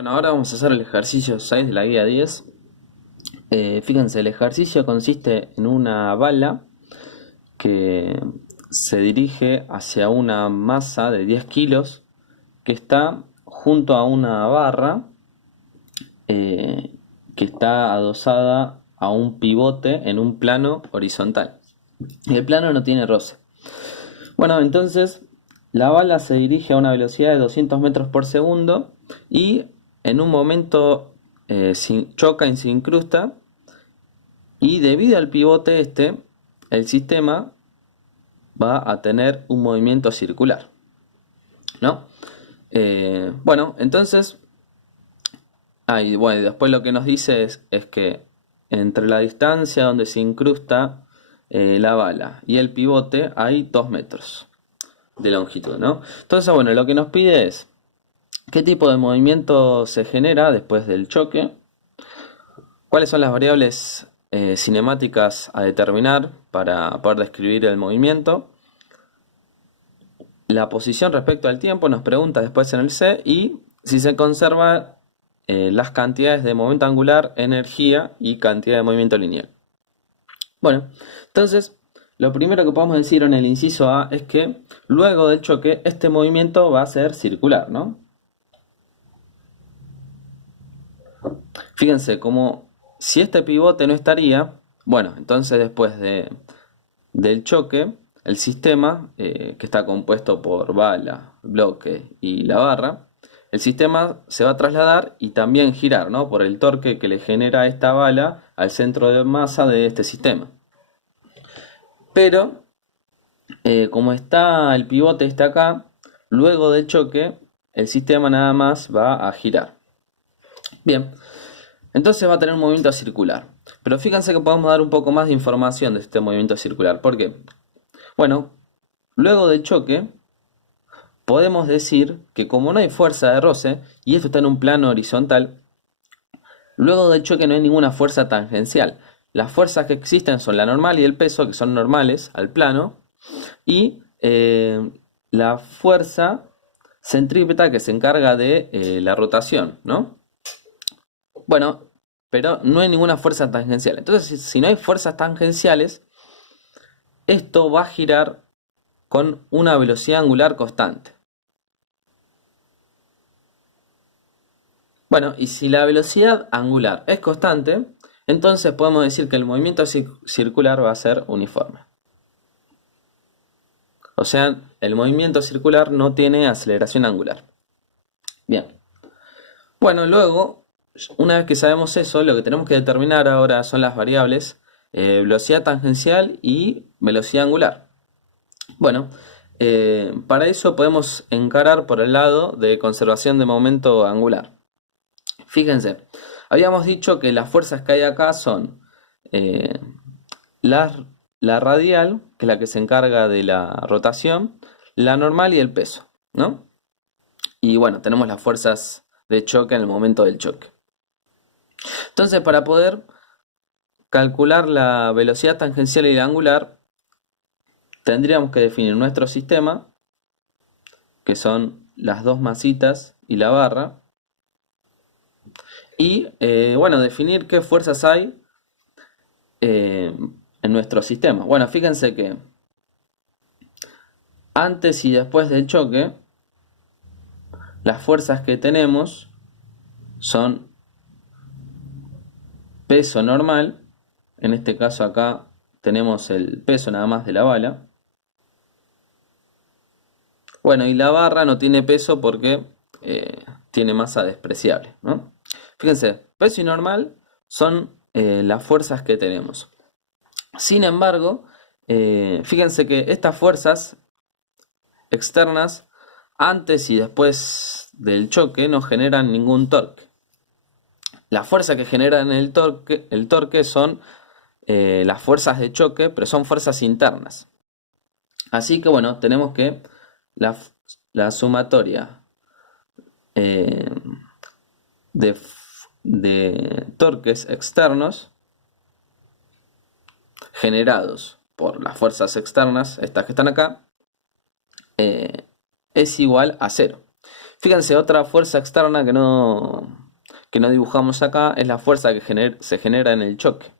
Bueno, ahora vamos a hacer el ejercicio 6 de la guía 10. Fíjense, el ejercicio consiste en una bala que se dirige hacia una masa de 10 kilos que está junto a una barra eh, que está adosada a un pivote en un plano horizontal. El plano no tiene roce. Bueno, entonces la bala se dirige a una velocidad de 200 metros por segundo y en un momento choca y se incrusta, y debido al pivote el sistema va a tener un movimiento circular, ¿no? Bueno, entonces, y bueno, después lo que nos dice es que entre la distancia donde se incrusta la bala y el pivote hay 2 metros de longitud, ¿no? Entonces, bueno, lo que nos pide es qué tipo de movimiento se genera después del choque, cuáles son las variables cinemáticas a determinar para poder describir el movimiento, la posición respecto al tiempo, nos pregunta después en el C, y si se conserva las cantidades de momento angular, energía y cantidad de movimiento lineal. Bueno, entonces lo primero que podemos decir en el inciso A es que luego del choque este movimiento va a ser circular, ¿no? Fíjense como si este pivote no estaría, bueno, entonces después del choque, el sistema, que está compuesto por bala, bloque y la barra, el sistema se va a trasladar y también girar, ¿no? Por el torque que le genera esta bala al centro de masa de este sistema. Pero, como el pivote está acá, luego del choque, el sistema nada más va a girar. Bien, entonces va a tener un movimiento circular. Pero fíjense que podemos dar un poco más de información de este movimiento circular. ¿Por qué? Bueno, luego del choque, podemos decir que como no hay fuerza de roce, y esto está en un plano horizontal, luego del choque no hay ninguna fuerza tangencial. Las fuerzas que existen son la normal y el peso, que son normales al plano, y la fuerza centrípeta que se encarga de la rotación, ¿no? Bueno, pero no hay ninguna fuerza tangencial. Entonces, si no hay fuerzas tangenciales, esto va a girar con una velocidad angular constante. Bueno, y si la velocidad angular es constante, entonces podemos decir que el movimiento circular va a ser uniforme. O sea, el movimiento circular no tiene aceleración angular. Bien. Bueno, luego, una vez que sabemos eso, lo que tenemos que determinar ahora son las variables velocidad tangencial y velocidad angular. Bueno, para eso podemos encarar por el lado de conservación de momento angular. Fíjense, habíamos dicho que las fuerzas que hay acá son eh, la radial, que es la que se encarga de la rotación, la normal y el peso, ¿no? Y bueno, tenemos las fuerzas de choque en el momento del choque. Entonces, para poder calcular la velocidad tangencial y la angular, tendríamos que definir nuestro sistema, que son las dos masitas y la barra, y bueno, definir qué fuerzas hay en nuestro sistema. Bueno, fíjense que antes y después del choque, las fuerzas que tenemos son peso normal, en este caso acá tenemos el peso nada más de la bala. Bueno, y la barra no tiene peso porque tiene masa despreciable, ¿no? Fíjense, peso y normal son las fuerzas que tenemos. Sin embargo, fíjense que estas fuerzas externas, antes y después del choque, no generan ningún torque. La fuerza que generan el torque son las fuerzas de choque, pero son fuerzas internas. Así que bueno, tenemos que la sumatoria eh, de, de torques externos generados por las fuerzas externas, estas que están acá, es igual a cero. Fíjense, otra fuerza externa que no dibujamos acá es la fuerza que se genera en el choque,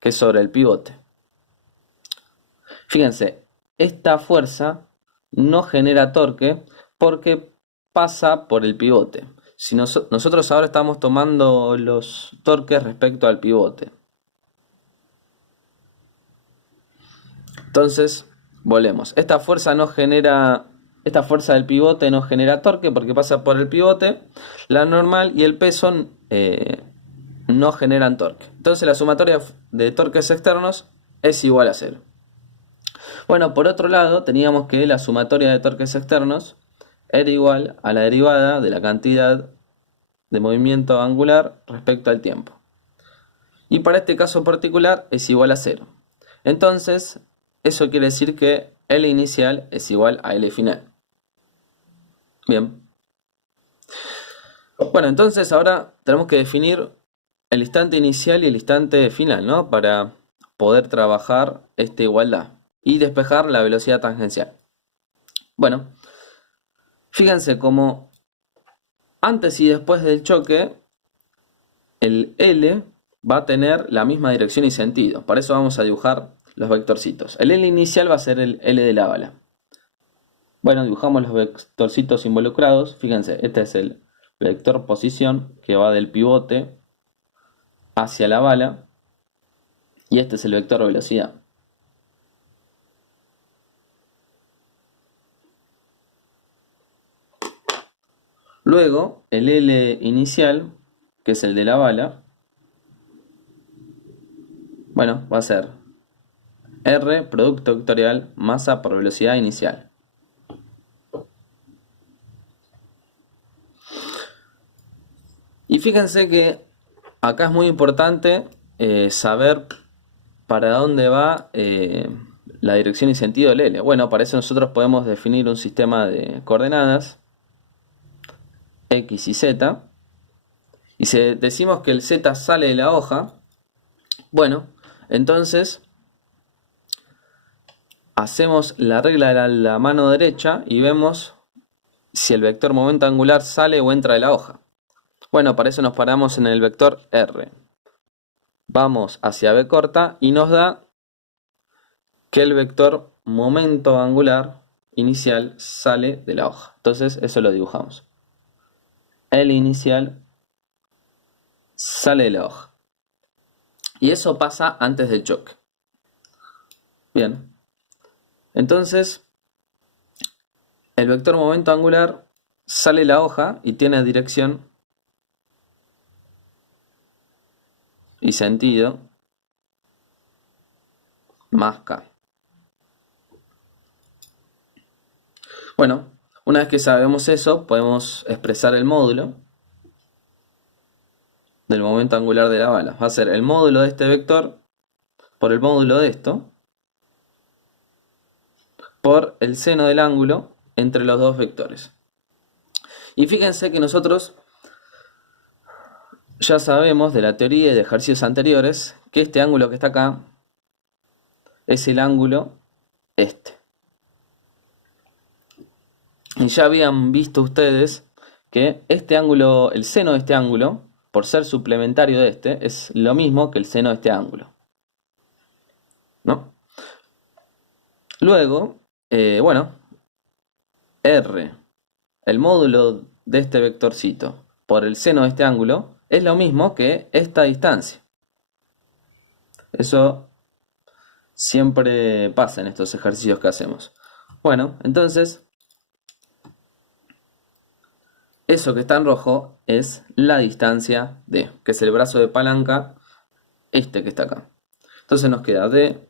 que es sobre el pivote. Fíjense, esta fuerza no genera torque porque pasa por el pivote. Si nosotros ahora estamos tomando los torques respecto al pivote. Entonces, volvemos. Esta fuerza del pivote no genera torque porque pasa por el pivote. La normal y el peso no generan torque. Entonces la sumatoria de torques externos es igual a 0. Bueno, por otro lado, teníamos que la sumatoria de torques externos era igual a la derivada de la cantidad de movimiento angular respecto al tiempo. Y para este caso particular es igual a 0. Entonces, eso quiere decir que L inicial es igual a L final. Bien. Bueno, entonces ahora tenemos que definir el instante inicial y el instante final, ¿no? Para poder trabajar esta igualdad y despejar la velocidad tangencial. Bueno, fíjense cómo antes y después del choque, el L va a tener la misma dirección y sentido. Para eso vamos a dibujar los vectorcitos. El L inicial va a ser el L de la bala. Bueno, dibujamos los vectorcitos involucrados. Fíjense, este es el vector posición que va del pivote hacia la bala. Y este es el vector velocidad. Luego, el L inicial, que es el de la bala, bueno, va a ser R producto vectorial masa por velocidad inicial. Y fíjense que acá es muy importante saber para dónde va la dirección y sentido del L. Bueno, para eso nosotros podemos definir un sistema de coordenadas X y Z. Y si decimos que el Z sale de la hoja, bueno, entonces hacemos la regla de la mano derecha y vemos si el vector momento angular sale o entra de la hoja. Bueno, para eso nos paramos en el vector R. Vamos hacia B corta y nos da que el vector momento angular inicial sale de la hoja. Entonces eso lo dibujamos. El inicial sale de la hoja. Y eso pasa antes del choque. Bien. Entonces, el vector momento angular sale de la hoja y tiene dirección y sentido más K. Bueno, una vez que sabemos eso, podemos expresar el módulo del momento angular de la bala. Va a ser el módulo de este vector por el módulo de esto por el seno del ángulo entre los dos vectores. Y fíjense que nosotros ya sabemos de la teoría y de ejercicios anteriores que este ángulo que está acá es el ángulo este. Y ya habían visto ustedes que este ángulo, el seno de este ángulo, por ser suplementario de este, es lo mismo que el seno de este ángulo, ¿no? Luego, bueno, R, el módulo de este vectorcito por el seno de este ángulo, es lo mismo que esta distancia. Eso siempre pasa en estos ejercicios que hacemos. Bueno, entonces, eso que está en rojo es la distancia D, que es el brazo de palanca, este que está acá. Entonces nos queda D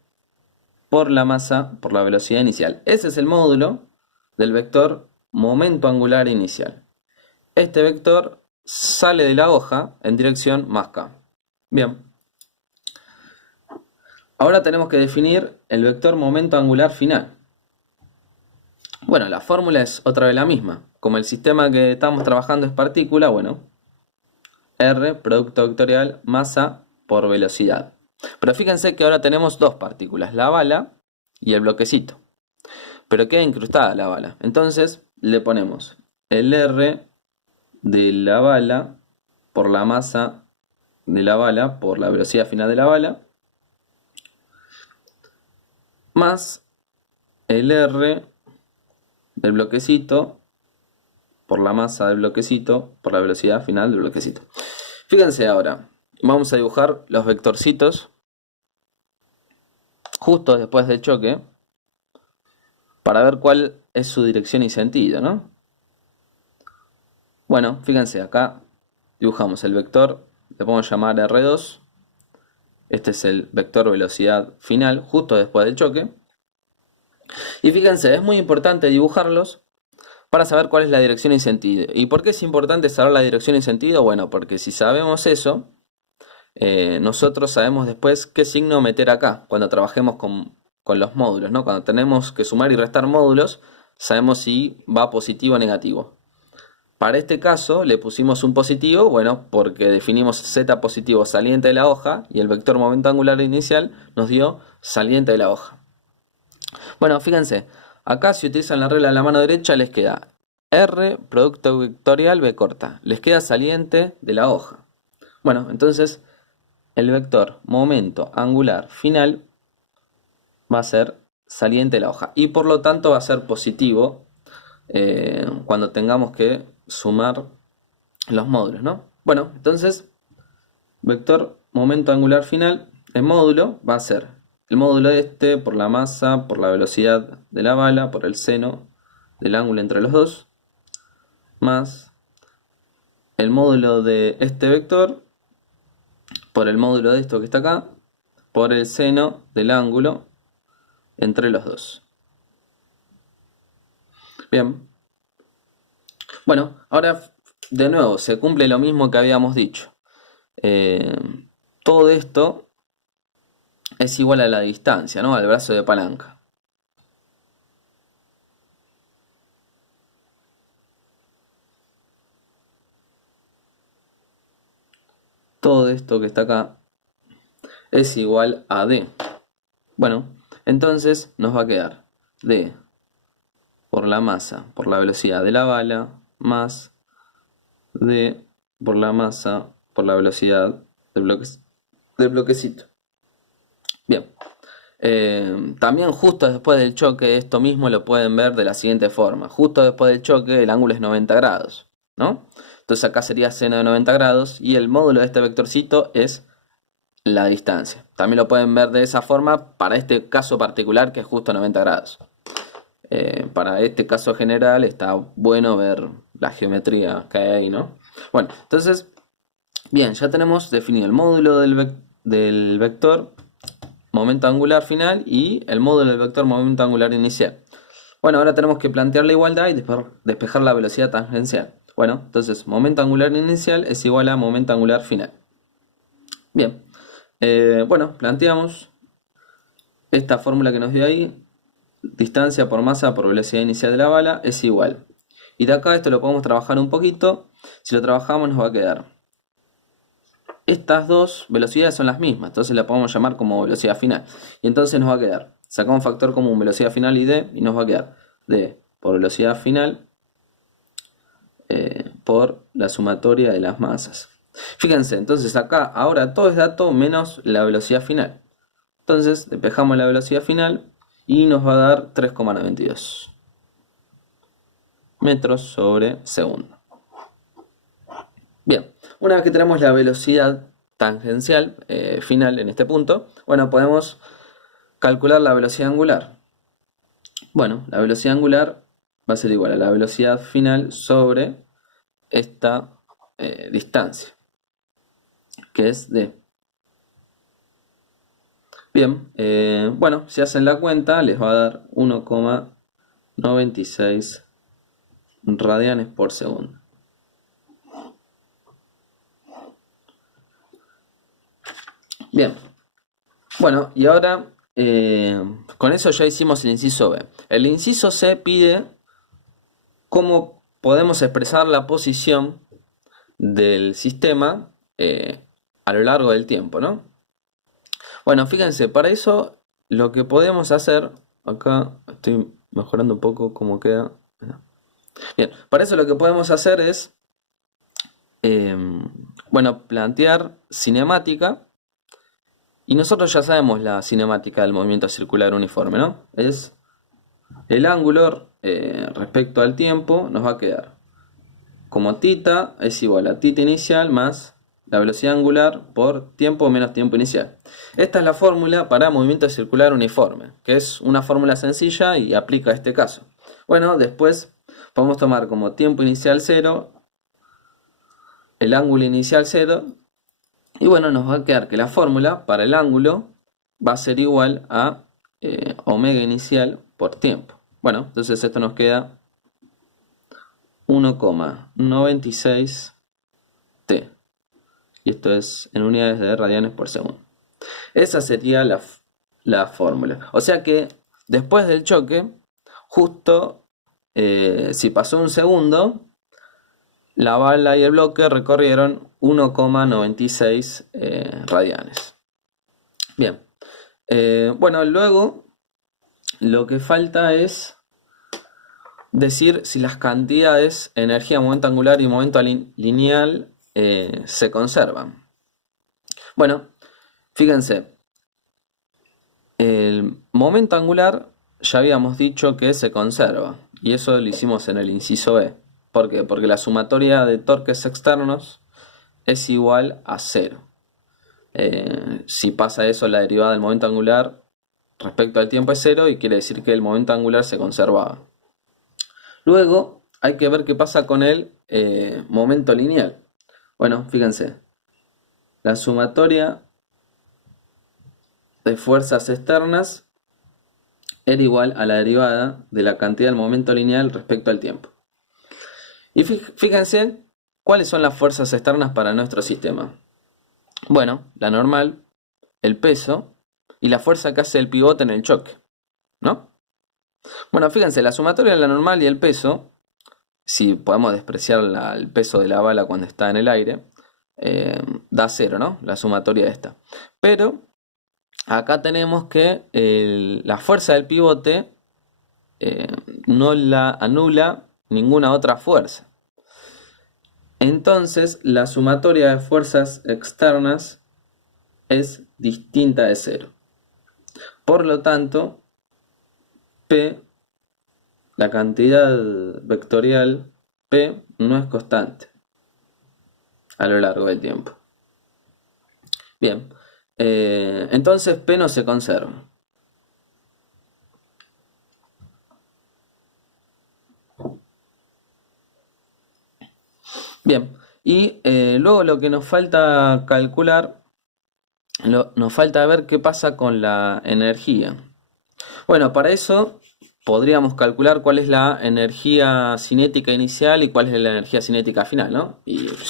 por la masa por la velocidad inicial. Ese es el módulo del vector momento angular inicial. Este vector sale de la hoja en dirección más K. Bien. Ahora tenemos que definir el vector momento angular final. Bueno, la fórmula es otra vez la misma. Como el sistema que estamos trabajando es partícula, bueno, R, producto vectorial, masa por velocidad. Pero fíjense que ahora tenemos dos partículas, la bala y el bloquecito. Pero queda incrustada la bala. Entonces le ponemos el R de la bala por la masa de la bala por la velocidad final de la bala, más el R del bloquecito por la masa del bloquecito por la velocidad final del bloquecito. Fíjense ahora, vamos a dibujar los vectorcitos justo después del choque para ver cuál es su dirección y sentido, ¿no? Bueno, fíjense, acá dibujamos el vector, le podemos llamar R2. Este es el vector velocidad final, justo después del choque. Y fíjense, es muy importante dibujarlos para saber cuál es la dirección y sentido. ¿Y por qué es importante saber la dirección y sentido? Bueno, porque si sabemos eso, nosotros sabemos después qué signo meter acá, cuando trabajemos con los módulos, ¿no? Cuando tenemos que sumar y restar módulos, sabemos si va positivo o negativo. Para este caso le pusimos un positivo, bueno, porque definimos z positivo saliente de la hoja y el vector momento angular inicial nos dio saliente de la hoja. Bueno, fíjense, acá si utilizan la regla de la mano derecha les queda R producto vectorial B corta, les queda saliente de la hoja. Bueno, entonces el vector momento angular final va a ser saliente de la hoja y por lo tanto va a ser positivo cuando tengamos que sumar los módulos, ¿no? Bueno, entonces vector momento angular final, el módulo va a ser el módulo este por la masa, por la velocidad de la bala, por el seno del ángulo entre los dos, más el módulo de este vector por el módulo de esto que está acá, por el seno del ángulo entre los dos. Bien. Bueno, ahora de nuevo se cumple lo mismo que habíamos dicho. Todo esto es igual a la distancia, ¿no? Al brazo de palanca. Todo esto que está acá es igual a D. Bueno, entonces nos va a quedar D por la masa, por la velocidad de la bala, más D por la masa, por la velocidad del bloquecito. Bien. También justo después del choque esto mismo lo pueden ver de la siguiente forma. Justo después del choque el ángulo es 90 grados, ¿no? Entonces acá sería seno de 90 grados y el módulo de este vectorcito es la distancia. También lo pueden ver de esa forma para este caso particular que es justo 90 grados. Para este caso general está bueno ver la geometría que hay ahí, ¿no? Bueno, entonces, bien, ya tenemos definido el módulo del vector momento angular final y el módulo del vector momento angular inicial. Bueno, ahora tenemos que plantear la igualdad y despejar la velocidad tangencial. Bueno, entonces momento angular inicial es igual a momento angular final. Bien, bueno, planteamos esta fórmula que nos dio ahí. Distancia por masa por velocidad inicial de la bala es igual. Y de acá esto lo podemos trabajar un poquito. Si lo trabajamos nos va a quedar. Estas dos velocidades son las mismas, entonces la podemos llamar como velocidad final. Y entonces nos va a quedar, sacamos un factor común velocidad final y D, y nos va a quedar D por velocidad final por la sumatoria de las masas. Fíjense, entonces acá ahora todo es dato menos la velocidad final. Entonces despejamos la velocidad final y nos va a dar 3,92 metros sobre segundo. Bien, una vez que tenemos la velocidad tangencial final en este punto, bueno, podemos calcular la velocidad angular. Bueno, la velocidad angular va a ser igual a la velocidad final sobre esta distancia, que es D. Bien, bueno, si hacen la cuenta les va a dar 1,96 radianes por segundo. Bien, bueno, y ahora con eso ya hicimos el inciso B. El inciso C pide cómo podemos expresar la posición del sistema a lo largo del tiempo, ¿no? Bueno, fíjense, para eso lo que podemos hacer, acá estoy mejorando un poco cómo queda. Bien, para eso lo que podemos hacer es, bueno, plantear cinemática. Y nosotros ya sabemos la cinemática del movimiento circular uniforme, ¿no? Es el ángulo respecto al tiempo, nos va a quedar como θ es igual a θ inicial más la velocidad angular por tiempo menos tiempo inicial. Esta es la fórmula para movimiento circular uniforme, que es una fórmula sencilla y aplica a este caso. Bueno, después podemos tomar como tiempo inicial 0, el ángulo inicial 0, y bueno, nos va a quedar que la fórmula para el ángulo va a ser igual a omega inicial por tiempo. Bueno, entonces esto nos queda 1,96 t. Y esto es en unidades de radianes por segundo. Esa sería la fórmula. O sea que después del choque, justo si pasó un segundo, la bala y el bloque recorrieron 1,96 radianes. Bien. Bueno, luego lo que falta es decir si las cantidades energía, momento angular y momento lineal se conservan. Bueno, fíjense, el momento angular ya habíamos dicho que se conserva, y eso lo hicimos en el inciso B. ¿Por qué? Porque la sumatoria de torques externos es igual a 0. Si pasa eso, la derivada del momento angular respecto al tiempo es 0 y quiere decir que el momento angular se conservaba. Luego hay que ver qué pasa con el momento lineal. Bueno, fíjense, la sumatoria de fuerzas externas era igual a la derivada de la cantidad del momento lineal respecto al tiempo. Y fíjense cuáles son las fuerzas externas para nuestro sistema. Bueno, la normal, el peso y la fuerza que hace el pivote en el choque, ¿no? Bueno, fíjense, la sumatoria de la normal y el peso, si podemos despreciar el peso de la bala cuando está en el aire, da 0, ¿no? La sumatoria de esta. Pero acá tenemos que la fuerza del pivote no la anula ninguna otra fuerza. Entonces la sumatoria de fuerzas externas es distinta de 0. Por lo tanto, P, la cantidad vectorial P, no es constante a lo largo del tiempo. Bien, entonces P no se conserva. Bien, y luego lo que nos falta calcular, nos falta ver qué pasa con la energía. Bueno, para eso podríamos calcular cuál es la energía cinética inicial y cuál es la energía cinética final, ¿no? Y